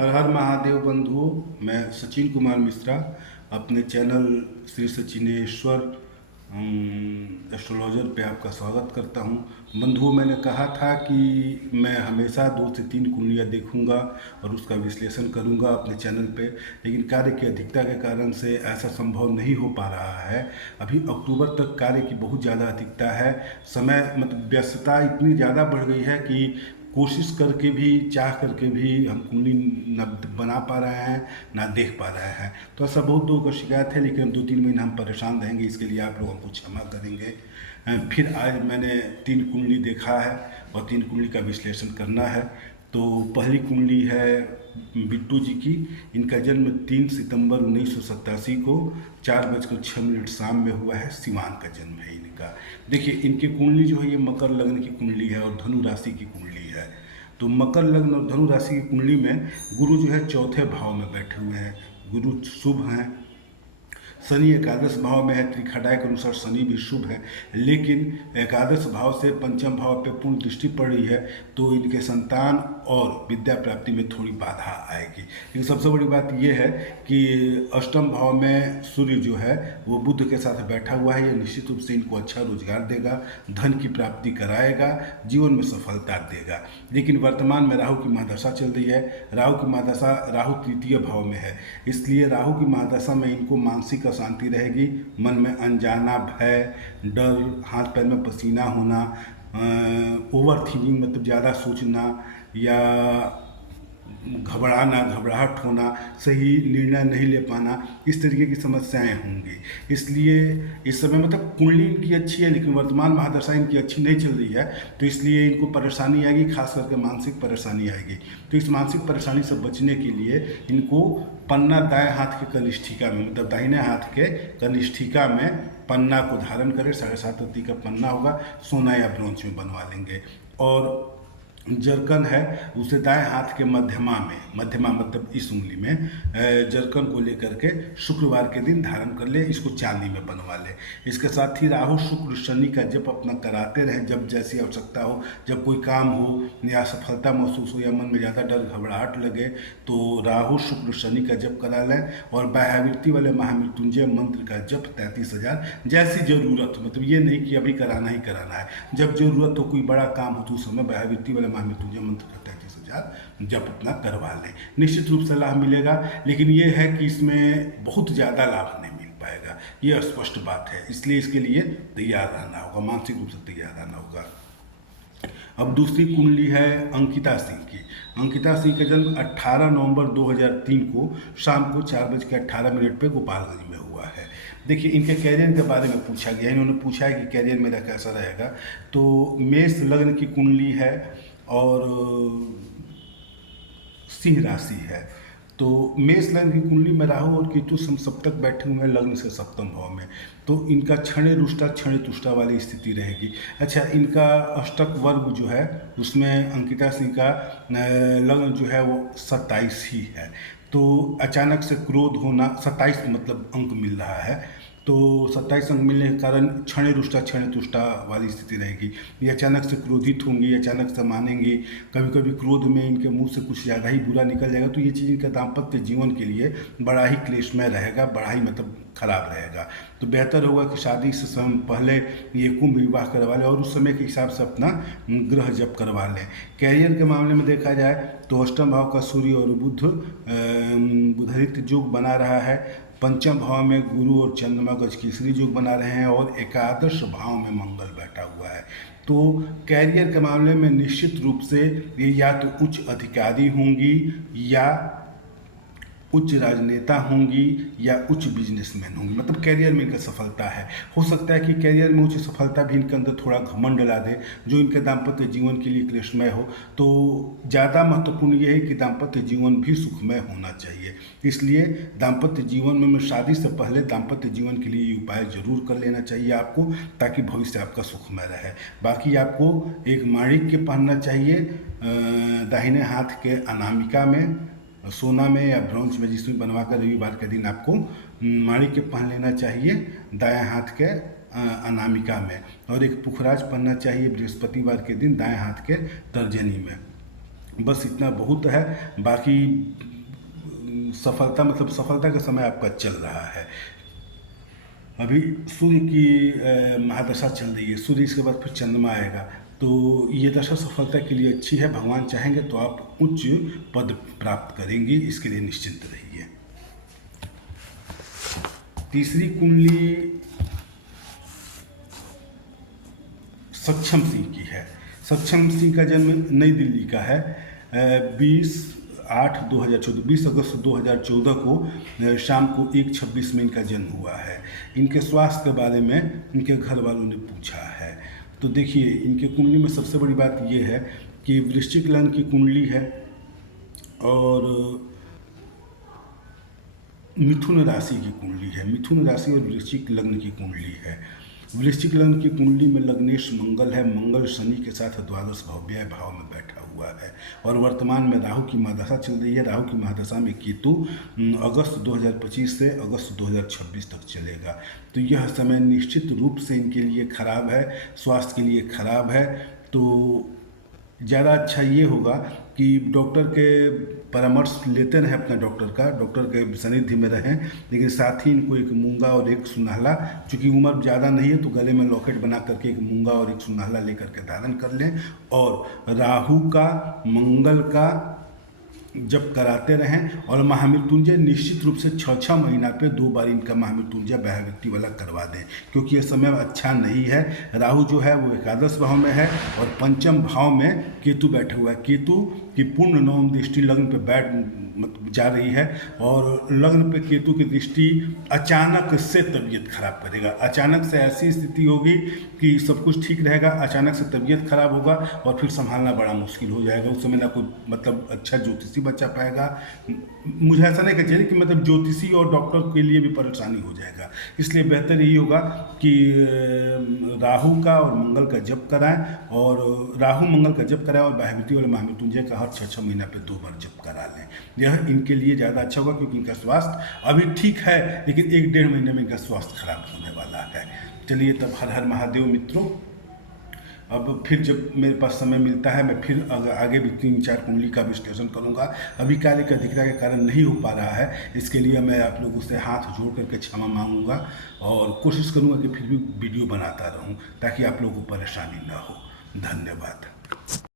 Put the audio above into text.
हर हर महादेव बंधुओं, मैं सचिन कुमार मिश्रा अपने चैनल श्री सचिनेश्वर एस्ट्रोलॉजर पे आपका स्वागत करता हूं। बंधुओं, मैंने कहा था कि मैं हमेशा 2 से 3 कुंडलियां देखूंगा और उसका विश्लेषण करूंगा अपने चैनल पे, लेकिन कार्य की अधिकता के कारण से ऐसा संभव नहीं हो पा रहा है। अभी अक्टूबर तक कार्य की बहुत ज़्यादा अधिकता है। समय मतलब व्यस्तता इतनी ज़्यादा बढ़ गई है कि कोशिश करके भी, चाह करके भी हम कुंडली न बना पा रहे हैं, ना देख पा रहे हैं। तो ऐसा बहुत लोगों का शिकायत है, लेकिन 2-3 महीने हम परेशान रहेंगे। इसके लिए आप लोगों को क्षमा करेंगे। फिर आज मैंने 3 कुंडली देखा है और 3 कुंडली का विश्लेषण करना है। तो पहली कुंडली है बिट्टू जी की। इनका जन्म 3 सितंबर 1987 को 4:06 शाम में हुआ है। सिवान का जन्म है इनका। देखिए, इनकी कुंडली जो है ये मकर लग्न की कुंडली है और धनु राशि की कुंडली है। तो मकर लग्न और धनु राशि की कुंडली में गुरु जो है चौथे भाव में बैठे हुए हैं। गुरु शुभ हैं। शनि एकादश भाव में है। त्रिखटाय के अनुसार शनि भी शुभ है, लेकिन एकादश भाव से पंचम भाव पे पूर्ण दृष्टि पड़ रही है, तो इनके संतान और विद्या प्राप्ति में थोड़ी बाधा आएगी। लेकिन सबसे बड़ी बात यह है कि अष्टम भाव में सूर्य जो है वो बुध के साथ बैठा हुआ है। ये निश्चित रूप से इनको अच्छा रोजगार देगा, धन की प्राप्ति कराएगा, जीवन में सफलता देगा। लेकिन वर्तमान में राहु की महादशा चल रही है। राहु की महादशा, राहु तृतीय भाव में है, इसलिए राहु की महादशा में इनको मानसिक अशांति रहेगी। मन में अनजाना भय, डर, हाथ पैर में पसीना होना, ओवर थिंकिंग मतलब ज़्यादा सोचना या घबराहट होना, सही निर्णय नहीं ले पाना, इस तरीके की समस्याएं होंगी। इसलिए इस समय मतलब कुंडली इनकी अच्छी है, लेकिन वर्तमान महादशा इनकी अच्छी नहीं चल रही है, तो इसलिए इनको परेशानी आएगी, खास करके मानसिक परेशानी आएगी। तो इस मानसिक परेशानी से बचने के लिए इनको पन्ना दाएं हाथ के कनिष्ठिका में, मतलब दाहिने हाथ के कनिष्ठिका में पन्ना को धारण करें। 7.5 रत्ती का पन्ना होगा, सोना या ब्रोंज में बनवा लेंगे। और जरकन है उसे दाएं हाथ के मध्यमा मतलब इस उंगली में जरकन को लेकर के शुक्रवार के दिन धारण कर ले। इसको चांदी में बनवा ले। इसके साथ ही राहु शुक्र शनि का जप अपना कराते रहें। जब जैसी आवश्यकता हो, जब कोई काम हो या सफलता महसूस हो या मन में ज़्यादा डर घबराहट लगे, तो राहु शुक्र शनि का जप करा लें। और बाह्यावृत्ति वाले महामृत्युंजय मंत्र का जप 33,000 जैसी ज़रूरत हो, मतलब ये नहीं कि अभी कराना ही कराना है, जब ज़रूरत हो, कोई बड़ा काम हो तो उस समय बाह्यावृत्ति वाले महामृत्युंजय मंत्र का 33,000 जप अपना करवा लें। निश्चित रूप से लाभ मिलेगा, लेकिन ये है कि इसमें बहुत ज़्यादा लाभ नहीं मिल पाएगा, ये स्पष्ट बात है। इसलिए इसके लिए तैयार रहना होगा, मानसिक रूप से तैयार रहना होगा। अब दूसरी कुंडली है अंकिता सिंह की। अंकिता सिंह का जन्म 18 नवंबर 2003 को शाम को 4:18 पे गोपालगंज में हुआ है। देखिए, इनके कैरियर के बारे में पूछा गया। इन्होंने पूछा है कि कैरियर मेरा कैसा रहेगा। तो मेष लग्न की कुंडली है और सिंह राशि है। तो मेष लग्न की कुंडली में राहु और केतु सप्तक बैठे हुए हैं लग्न से सप्तम भाव में, तो इनका क्षणे रुष्टा क्षणे तुष्टा वाली स्थिति रहेगी। अच्छा, इनका अष्टक वर्ग जो है उसमें अंकिता सिंह का लग्न जो है वो 27 ही है। तो अचानक से क्रोध होना, 27 मतलब अंक मिल रहा है, तो 27 अंक मिलने के कारण क्षणे रुष्टा क्षणे तुष्टा वाली स्थिति रहेगी। ये अचानक से क्रोधित होंगी, अचानक से मानेंगी, कभी कभी क्रोध में इनके मुंह से कुछ ज़्यादा ही बुरा निकल जाएगा। तो ये चीज़ इनका दाम्पत्य जीवन के लिए बड़ा ही क्लेशमय रहेगा, बड़ा ही मतलब खराब रहेगा। तो बेहतर होगा कि शादी से समय पहले ये कुंभ विवाह करवा लें और उस समय के हिसाब से अपना ग्रह जप करवा लें। कैरियर के मामले में देखा जाए तो अष्टम भाव का सूर्य और बुध बुधरित योग बना रहा है। पंचम भाव में गुरु और चंद्रमा का केसरी योग बना रहे हैं और एकादश भाव में मंगल बैठा हुआ है। तो कैरियर के मामले में निश्चित रूप से ये या तो उच्च अधिकारी होंगी या उच्च राजनेता होंगी या उच्च बिजनेसमैन होंगी, मतलब कैरियर में इनका सफलता है। हो सकता है कि कैरियर में उच्च सफलता भी इनके अंदर थोड़ा घमंड ला दे, जो इनके दाम्पत्य जीवन के लिए क्लेशमय हो। तो ज़्यादा महत्वपूर्ण ये है कि दाम्पत्य जीवन भी सुखमय होना चाहिए। इसलिए दाम्पत्य जीवन में शादी से पहले दाम्पत्य जीवन के लिए ये उपाय जरूर कर लेना चाहिए आपको, ताकि भविष्य आपका सुखमय रहे। बाकी आपको एक माणिक्य पहनना चाहिए दाहिने हाथ के अनामिका में, सोना में या ब्रॉन्ज में, जिसमें बनवा कर रविवार के दिन आपको माणिक्य पहन लेना चाहिए दाएं हाथ के अनामिका में, और एक पुखराज पहनना चाहिए बृहस्पतिवार के दिन दाएं हाथ के तर्जनी में। बस इतना बहुत है। बाकी सफलता मतलब सफलता का समय आपका चल रहा है। अभी सूर्य की महादशा चल रही है, सूर्य इसके बाद फिर चंद्रमा आएगा, तो ये दशा सफलता के लिए अच्छी है। भगवान चाहेंगे तो आप उच्च पद प्राप्त करेंगे, इसके लिए निश्चिंत रहिए। तीसरी कुंडली सक्षम सिंह की है। सक्षम सिंह का जन्म नई दिल्ली का है। 20 अगस्त 2014 को शाम को 1:26 में इनका जन्म हुआ है। इनके स्वास्थ्य के बारे में इनके घर वालों ने पूछा है। तो देखिए, इनके कुंडली में सबसे बड़ी बात ये है कि वृश्चिक लग्न की कुंडली है और मिथुन राशि की कुंडली है। मिथुन राशि और वृश्चिक लग्न की कुंडली है। वृश्चिक लग्न की कुंडली में लग्नेश मंगल है। मंगल शनि के साथ द्वादश व्यय भाव में बैठा हुआ है और वर्तमान में राहु की महादशा चल रही है। राहु की महादशा में केतु अगस्त 2025 से अगस्त 2026 तक चलेगा। तो यह समय निश्चित रूप से इनके लिए खराब है, स्वास्थ्य के लिए खराब है। तो ज़्यादा अच्छा ये होगा कि डॉक्टर के परामर्श लेते रहें, अपना डॉक्टर के सानिध्य में रहें, लेकिन साथ ही इनको एक मूंगा और एक सुनहला, चूँकि उम्र ज़्यादा नहीं है तो गले में लॉकेट बना करके एक मूंगा और एक सुनहला लेकर के धारण कर लें और राहु का मंगल का जब कराते रहें और महामृत्युंजय निश्चित रूप से 6-6 महीना पे 2 बार इनका महामृत्युंजय व्याहृति वाला करवा दें, क्योंकि ये समय अच्छा नहीं है। राहु जो है वो एकादश भाव में है और पंचम भाव में केतु बैठा हुआ है। केतु की पूर्ण नवम दृष्टि लग्न पे जा रही है और लग्न पे केतु की दृष्टि अचानक से तबीयत खराब करेगा। अचानक से ऐसी स्थिति होगी कि सब कुछ ठीक रहेगा, अचानक से तबीयत खराब होगा और फिर संभालना बड़ा मुश्किल हो जाएगा। उस समय ना कोई मतलब अच्छा ज्योतिषी बचा पाएगा। मुझे ऐसा नहीं कहना चाहिए कि मतलब ज्योतिषी और डॉक्टर के लिए भी परेशानी हो जाएगा। इसलिए बेहतर यही होगा कि राहु का और मंगल का जप कराएं और राहु मंगल का जप कराएं और व्याहृति वाले महामृत्युंजय का हर 6-6 महीना पे 2 बार जप करा लें। यह इनके लिए ज़्यादा अच्छा होगा, क्योंकि इनका स्वास्थ्य अभी ठीक है लेकिन 1-1.5 महीने में इनका स्वास्थ्य खराब होने वाला है। चलिए तब हर हर महादेव मित्रों। अब फिर जब मेरे पास समय मिलता है मैं फिर आगे भी 3-4 कुंडली का विश्लेषण करूंगा। अभी कार्य की अधिकता के कारण नहीं हो पा रहा है, इसके लिए मैं आप लोगों से हाथ जोड़ करके क्षमा मांगूंगा और कोशिश करूंगा कि फिर भी वीडियो बनाता रहूं ताकि आप लोगों को परेशानी ना हो। धन्यवाद।